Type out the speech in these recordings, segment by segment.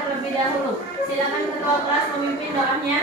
terlebih dahulu. Silakan ketua kelas memimpin doanya.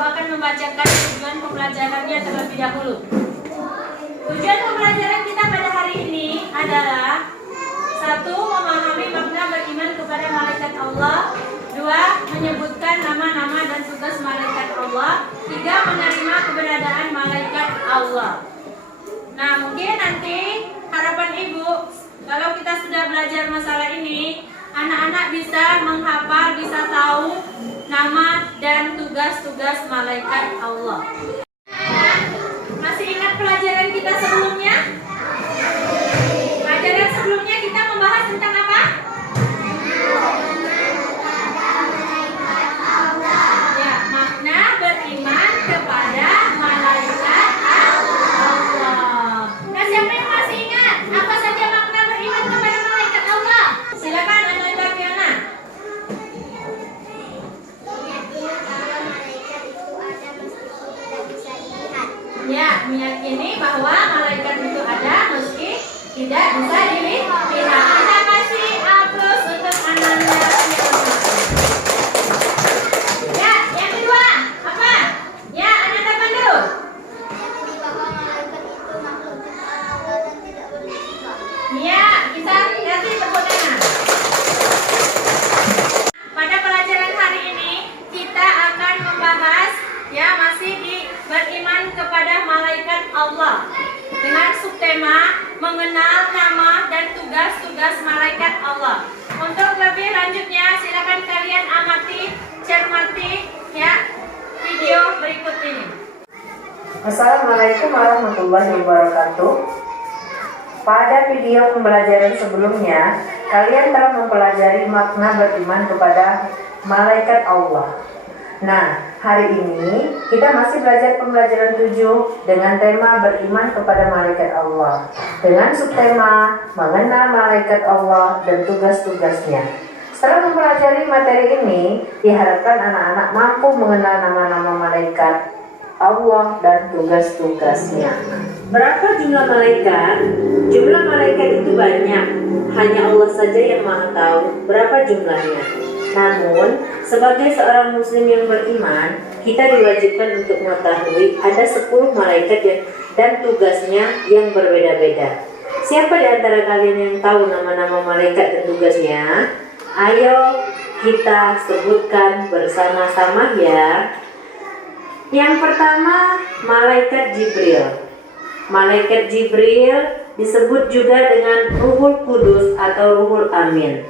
akan membacakan tujuan pembelajarannya terlebih dahulu. Tujuan pembelajaran kita pada hari ini adalah: 1. Memahami makna beriman kepada malaikat Allah. 2. Menyebutkan nama-nama dan tugas malaikat Allah. 3. Menerima keberadaan malaikat Allah. Nah, mungkin nanti harapan Ibu, kalau kita sudah belajar masalah ini, anak-anak bisa menghafal, bisa tahu nama dan tugas-tugas malaikat Allah. Masih ingat pelajaran kita sebelumnya? Pelajaran sebelumnya kita membahas tentang apa? Ya, makna beriman kepada malaikat Allah. Nah, siapa yang masih ingat apa saja makna beriman kepada malaikat Allah? Silakan Analisa Fiona. Ya, meyakini bahwa malaikat itu ada meski tidak bisa dilihat. Kita kasih aplaus untuk Analisa Fiona. Ya, yang kedua apa? Ya, Ananda Pandu. Ya, kita kasih tepuk tangan. Pada pelajaran hari ini kita akan membahas masih di beriman kepada malaikat Allah dengan subtema mengenal nama dan tugas-tugas malaikat Allah. Untuk lebih lanjutnya silakan kalian cermati video berikut ini. Assalamualaikum warahmatullahi wabarakatuh. Pada video pembelajaran sebelumnya, kalian telah mempelajari makna beriman kepada malaikat Allah. Nah, hari ini kita masih belajar pembelajaran 7 dengan tema beriman kepada malaikat Allah, dengan subtema mengenal malaikat Allah dan tugas-tugasnya. Setelah mempelajari materi ini, diharapkan anak-anak mampu mengenal nama-nama malaikat Allah dan tugas-tugasnya. Berapa jumlah malaikat? Jumlah malaikat itu banyak, hanya Allah saja yang Maha tahu berapa jumlahnya. Namun, sebagai seorang muslim yang beriman, kita diwajibkan untuk mengetahui ada 10 malaikat dan tugasnya yang berbeda-beda. Siapa di antara kalian yang tahu nama-nama malaikat dan tugasnya? Ayo kita sebutkan bersama-sama ya. Yang pertama, malaikat Jibril. Malaikat Jibril disebut juga dengan Ruhul Kudus atau Ruhul Amin.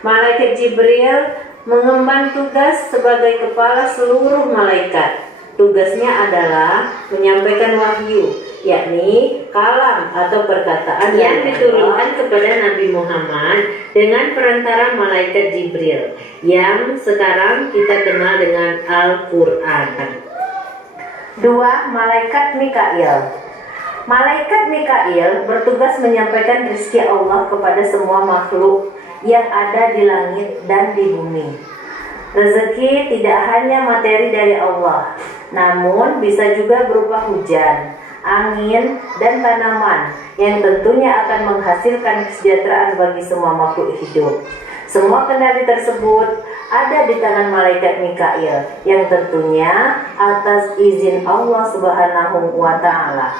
Malaikat Jibril mengemban tugas sebagai kepala seluruh malaikat. Tugasnya adalah menyampaikan wahyu, yakni kalam atau perkataan yang diturunkan kepada Nabi Muhammad dengan perantara malaikat Jibril, yang sekarang kita kenal dengan Al-Quran. 2. Malaikat Mikail. Malaikat Mikail bertugas menyampaikan rezeki Allah kepada semua makhluk yang ada di langit dan di bumi. Rezeki tidak hanya materi dari Allah, namun bisa juga berupa hujan, angin, dan tanaman yang tentunya akan menghasilkan kesejahteraan bagi semua makhluk hidup. Semua kendali tersebut ada di tangan malaikat Mikail yang tentunya atas izin Allah Subhanahu wa Ta'ala.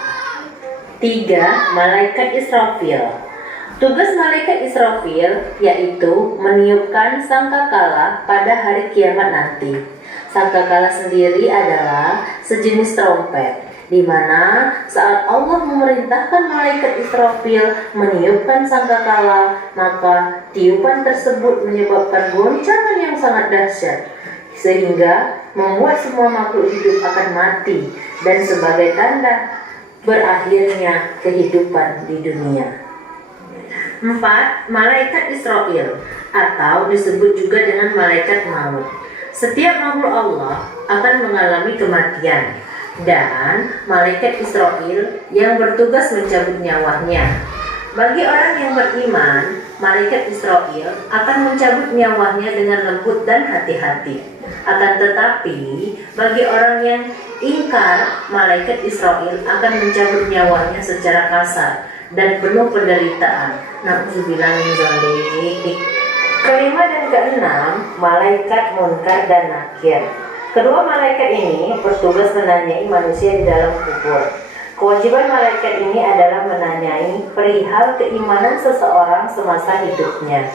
3. Malaikat Israfil. Tugas malaikat Israfil yaitu meniupkan sangkakala pada hari kiamat nanti. Sangkakala sendiri adalah sejenis trompet, di mana saat Allah memerintahkan malaikat Israfil meniupkan sangkakala, maka tiupan tersebut menyebabkan goncangan yang sangat dahsyat, sehingga membuat semua makhluk hidup akan mati dan sebagai tanda berakhirnya kehidupan di dunia. 4. Malaikat Israfil atau disebut juga dengan malaikat maut. Setiap makhluk Allah akan mengalami kematian, dan malaikat Israfil yang bertugas mencabut nyawanya. Bagi orang yang beriman, malaikat Israfil akan mencabut nyawanya dengan lembut dan hati-hati. Akan tetapi, bagi orang yang ingkar, malaikat Israfil akan mencabut nyawanya secara kasar dan penuh penderitaan. Na'udzubillah min dzalik. Kelima dan keenam, malaikat Munkar dan Nakir. Kedua malaikat ini bertugas menanyai manusia di dalam kubur. Kewajiban malaikat ini adalah menanyai perihal keimanan seseorang semasa hidupnya.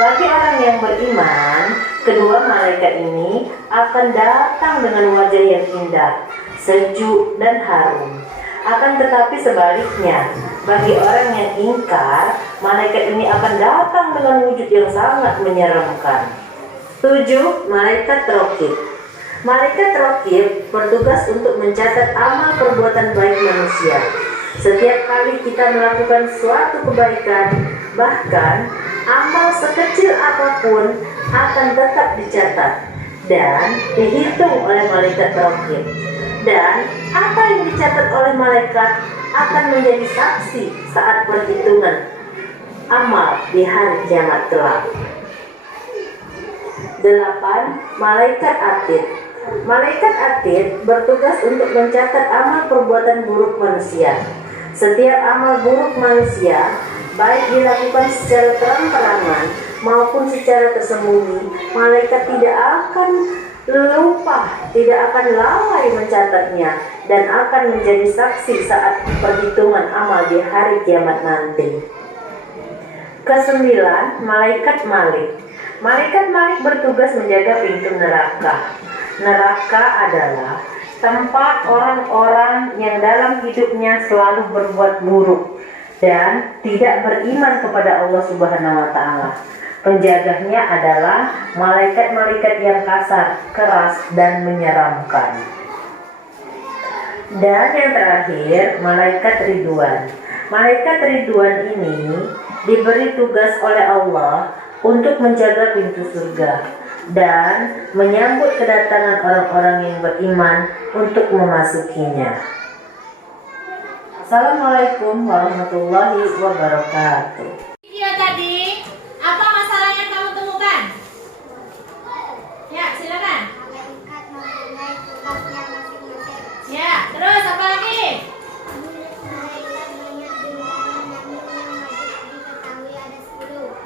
Bagi orang yang beriman, kedua malaikat ini akan datang dengan wajah yang indah, sejuk dan harum. Akan tetapi sebaliknya, bagi orang yang ingkar, malaikat ini akan datang dengan wujud yang sangat menyeramkan. 7. Malaikat Raqib. Malaikat Raqib bertugas untuk mencatat amal perbuatan baik manusia. Setiap kali kita melakukan suatu kebaikan, bahkan amal sekecil apapun akan tetap dicatat dan dihitung oleh malaikat Raqib. Dan apa yang dicatat oleh malaikat akan menjadi saksi saat perhitungan amal di hari kiamat kelak. 8. Malaikat Atid. Malaikat Atid bertugas untuk mencatat amal perbuatan buruk manusia. Setiap amal buruk manusia, baik dilakukan secara terang-terangan maupun secara tersembunyi, malaikat tidak akan lupa, tidak akan lalai mencatatnya dan akan menjadi saksi saat perhitungan amal di hari kiamat nanti. 9. Malaikat Malik. Malaikat Malik bertugas menjaga pintu neraka. Neraka adalah tempat orang-orang yang dalam hidupnya selalu berbuat buruk dan tidak beriman kepada Allah Subhanahu wa Ta'ala. Penjaganya adalah malaikat-malaikat yang kasar, keras, dan menyeramkan. Dan yang terakhir, malaikat Ridwan. Malaikat Ridwan ini diberi tugas oleh Allah untuk menjaga pintu surga dan menyambut kedatangan orang-orang yang beriman untuk memasukinya. Assalamualaikum warahmatullahi wabarakatuh. Video tadi, apa masalah yang kamu temukan? Ya, silakan. Ya, terus apa lagi?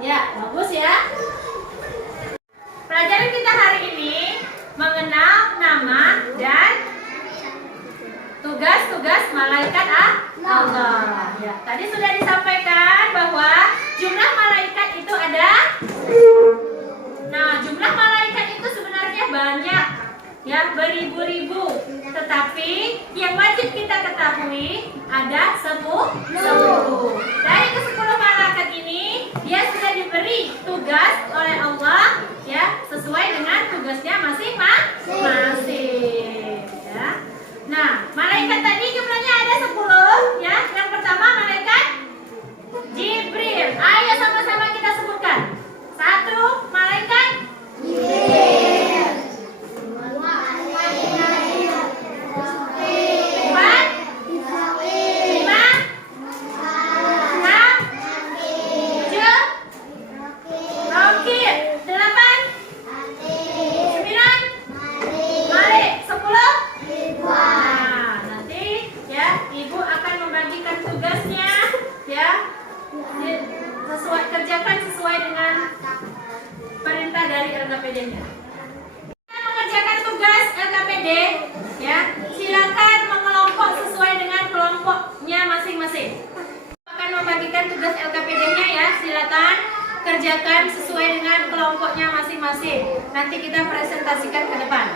Ya, bagus ya. Pelajaran kita hari ini mengenal nama dan tugas-tugas malaikat Allah. Ya, tadi sudah disampaikan bahwa jumlah malaikat itu ada. Nah, jumlah malaikat itu sebenarnya banyak, ya, beribu-ribu. Tetapi yang wajib kita ketahui ada 10. Dari ke-10 malaikat ini, dia sudah diberi tugas oleh Allah, ya, sesuai dengan tugasnya masing-masing. Ya. Nah, malaikat tadi jumlahnya ada 10, ya. Yang pertama malaikat Jibril. Ayo sama-sama kita sebutkan. 1, malaikat Jibril. 4, 5, 6, 7, Raqib. 8, 9, Malik. 10. Nah, nanti ya ibu akan membagikan tugasnya, ya, kerjakan sesuai dengan perintah dari LKPD-nya. Kita mengerjakan tugas LKPD, ya, silakan mengelompok sesuai dengan kelompoknya masing-masing. Akan membagikan tugas LKPD-nya, ya, silakan kerjakan sesuai dengan kelompoknya masing-masing. Nanti kita presentasikan ke depan.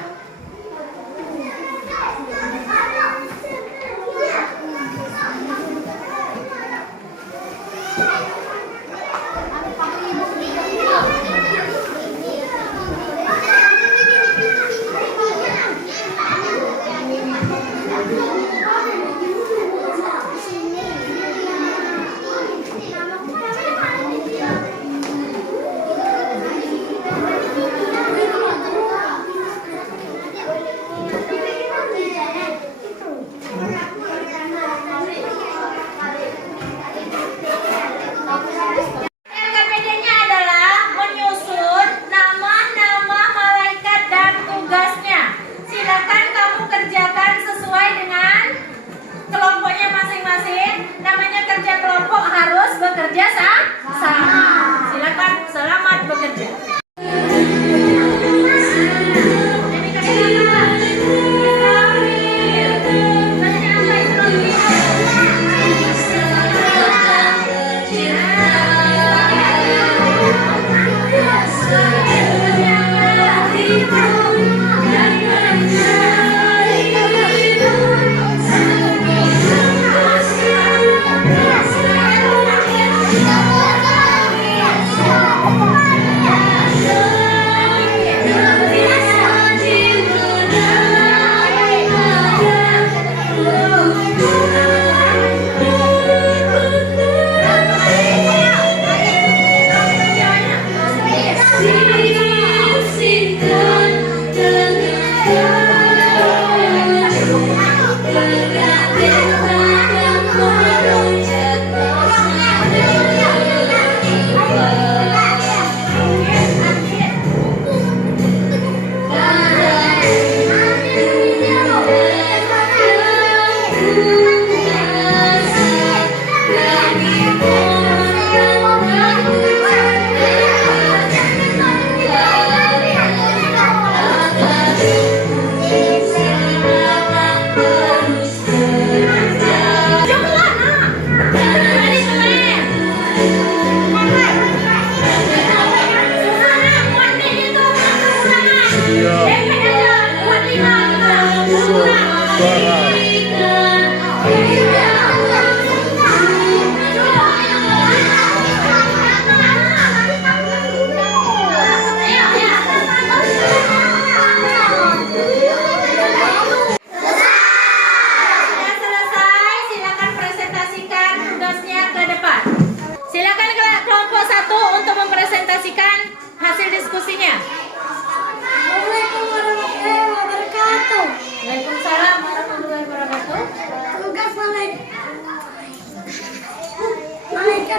Waalaikumsalam warahmatullahi wabarakatuh. Tugas malaikat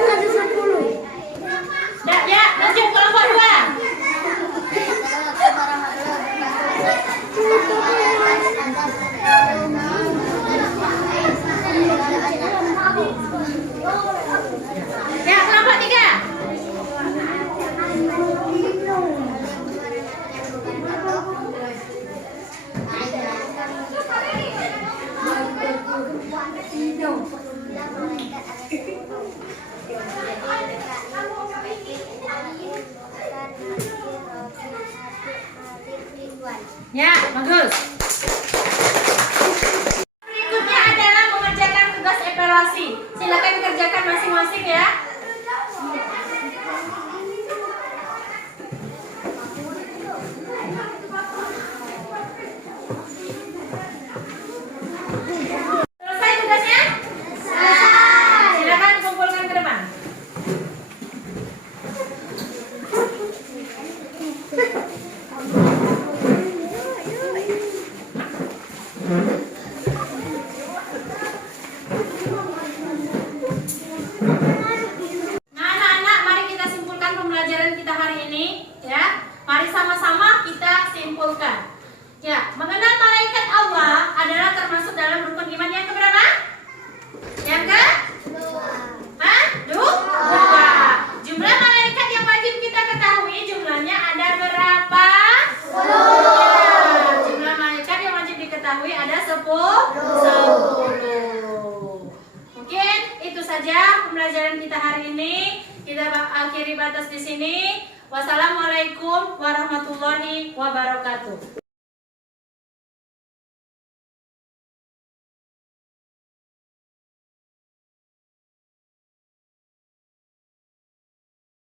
ada 10. Ya, lanjut kelompok 2. Ya, kelompok 3. Ya, bagus. Berikutnya adalah mengerjakan tugas evaluasi. Silakan kerjakan masing-masing ya. Selesai tugasnya? Selesai. Silakan kumpulkan ke depan. Nah, anak-anak, mari kita simpulkan pembelajaran kita hari ini, ya. Mari sama-sama kita simpulkan. Ya, mengenal malaikat Allah adalah termasuk dalam rukun iman yang keberapa? Yang ke? Hah? Dua. Jumlah malaikat yang wajib kita ketahui jumlahnya ada berapa? 10. Jumlah malaikat yang wajib diketahui ada 10. Mungkin itu saja pembelajaran kita hari ini. Kita akhiri batas di sini. Wassalamualaikum warahmatullahi wabarakatuh.